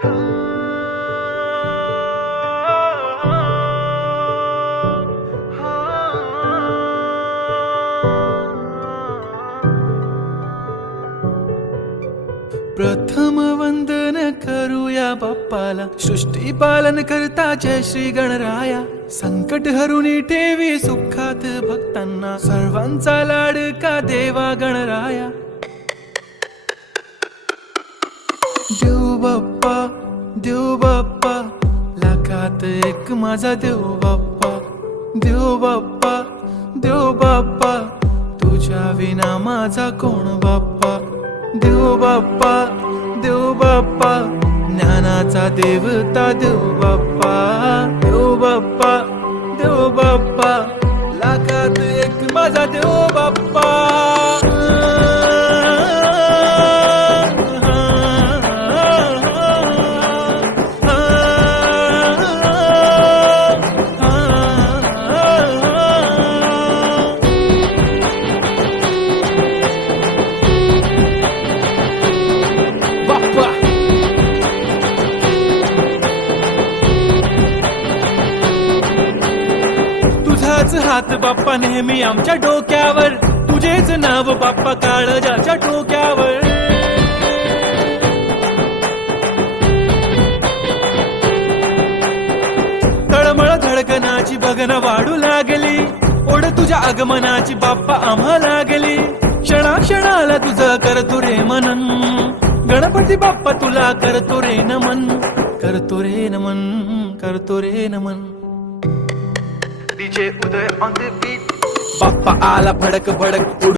प्रथम वंदन करूया बाप्पाला, सृष्टी पालन करता जय श्री गणराया. संकट हरुनी ठेवी सुखात भक्तांना, सर्वांचा लाडका देवा गणराया. देव बाप्पा, देव बाप्पा, लाखात एक माझा देव बाप्पा. देव बाप्पा, देव बाप्पा, तुझ्या विना माझा कोण बाप्पा. देव बाप्पा, देव बाप्पा, ज्ञानाचा देवता देव बाप्पा. देव बाप्पा, देव बाप्पा, लाखात एक माझा देव बाप्पा. तुझाच हात बाप्पा नेहमी आमच्या डोक्यावर, तुझेच नाव बाप्पा काळजाच्या टोक्यावर. तळमळ धडकनाची बघन वाढू लागली, ओढ तुझ्या आगमनाची बाप्पा आम्हा लागली. क्षणाक्षणाला तुझं करतो रे मनन, गणपती बाप्पा तुला करतो रे नमन. करतो रे नमन, करतो रे नमन. DJ Uday on the beat. बाप्पा आला भडक भडक.